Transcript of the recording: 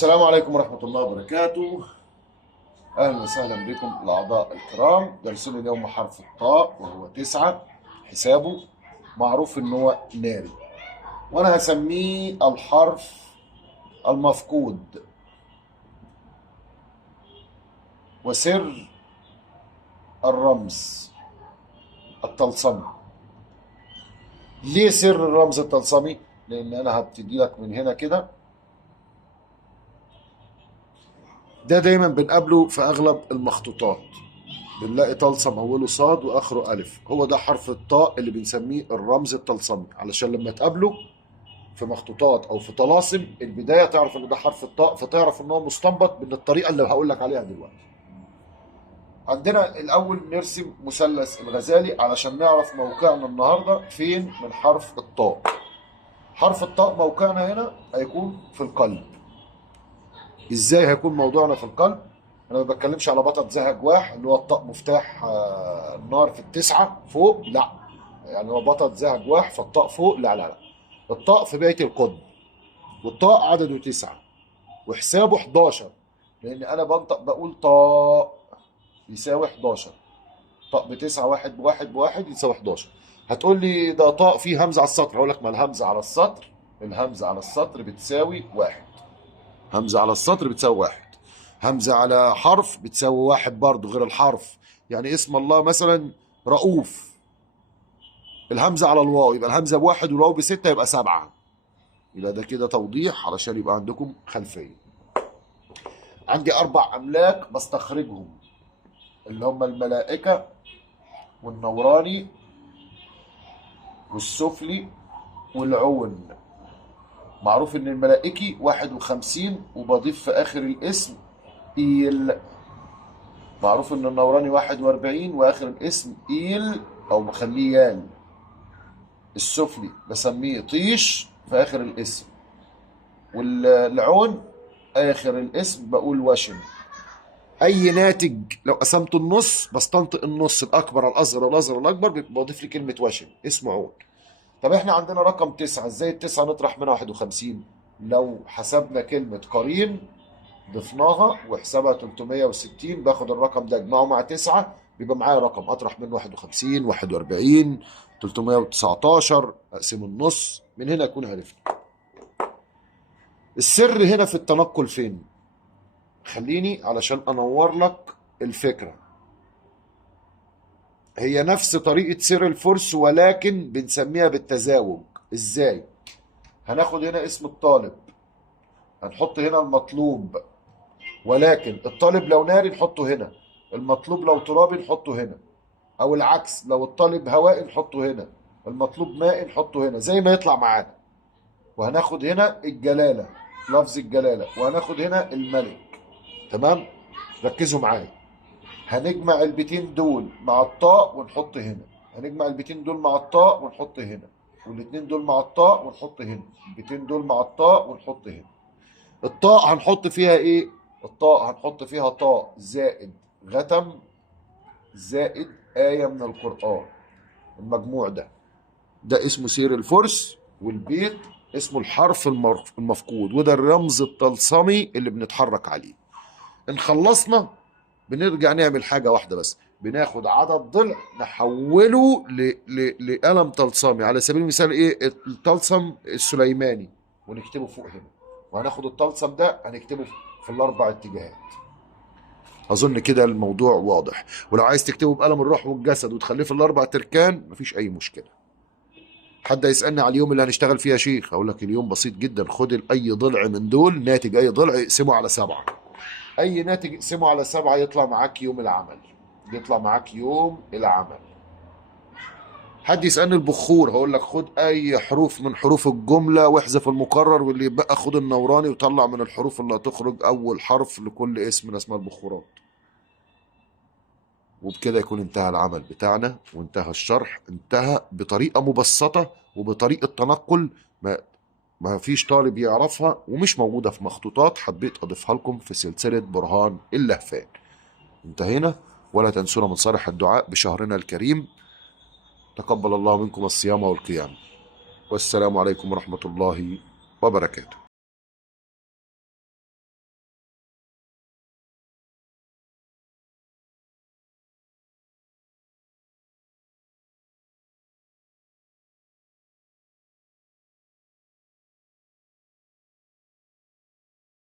السلام عليكم ورحمة الله وبركاته. أهلا وسهلا بكم الأعضاء الكرام. درسنا اليوم حرف الطاء وهو 9. حسابه معروف إن هو ناري، وأنا هسميه الحرف المفقود. وسر الرمز الطلسمي. ليه سر الرمز الطلسمي؟ لأن أنا هبتدي لك من هنا كده. ده دايما بنقابله في اغلب المخطوطات، بنلاقي طلسم اوله صاد واخره الف. هو ده حرف الطاء اللي بنسميه الرمز الطلسمي، علشان لما تقابله في مخطوطات او في طلاسم البدايه تعرف ان ده حرف الطاء، فتعرف ان هو مستنبط من الطريقه اللي هقول لك عليها دلوقتي. عندنا الاول نرسم مثلث الغزالي علشان نعرف موقعنا النهارده فين من حرف الطاء. حرف الطاء موقعنا هنا هيكون في القلب. ازاي هيكون موضوعنا في القلب؟ انا ما بتكلمش على بطل زهق واحد اللي هو الطاء مفتاح النار في التسعه فوق، لا. يعني هو بطل زهق واحد فالطاء فوق، لا لا لا. الطاء في بيت القطب، والطاء عدده 9 وحسابه 11، لان انا بنطق بقول طاء يساوي 11. طاء بتسعة، واحد بواحد بواحد يساوي 11. هتقول لي ده طاء فيه همزه على السطر، هقول لك ما الهمزه على السطر، الهمزه على السطر بتساوي 1. همزة على السطر بتساوي 1. همزة على حرف بتساوي 1 برضه غير الحرف. يعني اسم الله مثلا رؤوف، الهمزة على الواو يبقى الهمزة بواحد والواو بستة يبقى 7. يبقى ده كده توضيح علشان يبقى عندكم خلفية. عندي 4 أملاك بستخرجهم، اللي هم الملائكة والنوراني والسفلي والعون. معروف ان الملائكي 51 وبضيف في اخر الاسم إيل. معروف ان النوراني 41 واخر الاسم ايل او مخليه يال. السفلي بسميه طيش في اخر الاسم، والعون اخر الاسم بقول وشم. اي ناتج لو قسمت النص بستنطق النص الاكبر على الاصغر والاصغر الاكبر بضيف لي كلمه وشم اسمه عون. طب احنا عندنا رقم 9، ازاي التسعة نطرح منها 51؟ لو حسبنا كلمه قرين ضفناها وحسابها 360، باخد الرقم ده اجمعه مع 9 بيبقى معايا رقم اطرح منه 51 41 319 اقسم النص، من هنا اكون عرفت. السر هنا في التنقل فين؟ خليني علشان انور لك الفكره. هي نفس طريقه سر الفرس ولكن بنسميها بالتزاوج. ازاي؟ هناخد هنا اسم الطالب، هنحط هنا المطلوب، ولكن الطالب لو ناري نحطه هنا، المطلوب لو ترابي نحطه هنا، او العكس لو الطالب هوائي نحطه هنا، المطلوب مائي نحطه هنا، زي ما يطلع معانا. وهناخد هنا الجلالة، لفظ الجلالة، وهناخد هنا الملك. تمام؟ ركزوا معايا. هنجمع البيتين دول مع الطاء ونحط هنا، هنجمع البيتين دول مع الطاء ونحط هنا، والاتنين دول مع الطاء ونحط هنا، البيتين دول مع الطاء ونحط هنا. الطاء هنحط فيها ايه؟ الطاء هنحط فيها طاء زائد غتم زائد آية من القرآن. المجموع ده اسمه سير الفرس، والبيت اسمه الحرف المفقود، وده الرمز الطلسمي اللي بنتحرك عليه. ان خلصنا بنرجع نعمل حاجة واحدة بس، بناخد عدد ضلع نحوله لقلم طلسمي. على سبيل المثال ايه؟ الطلسم السليماني، ونكتبه فوق هنا. وهناخد الطلسم ده هنكتبه في الاربع اتجاهات. اظن كده الموضوع واضح. ولو عايز تكتبه بقلم الروح والجسد وتخليه في الاربع تركان مفيش اي مشكله. حد يسالني على اليوم اللي هنشتغل فيه يا شيخ، اقول لك اليوم بسيط جدا. خد اي ضلع من دول، ناتج اي ضلع اقسمه على 7. اي ناتج اقسمه على 7 يطلع معاك يوم العمل، يطلع معاك يوم العمل. حد يسالني البخور، هقول لك خد اي حروف من حروف الجمله واحذف المكرر، واللي يبقى خد النوراني وطلع من الحروف اللي هتخرج اول حرف لكل اسم من اسماء البخورات. وبكده يكون انتهى العمل بتاعنا وانتهى الشرح، انتهى بطريقة مبسطة وبطريقة تنقل ما فيش طالب يعرفها ومش موجودة في مخطوطات، حبيت أضيفها لكم في سلسلة برهان اللهفان. انتهينا. ولا تنسونا من صالح الدعاء بشهرنا الكريم. تقبل الله منكم الصيام والقيام. والسلام عليكم ورحمة الله وبركاته.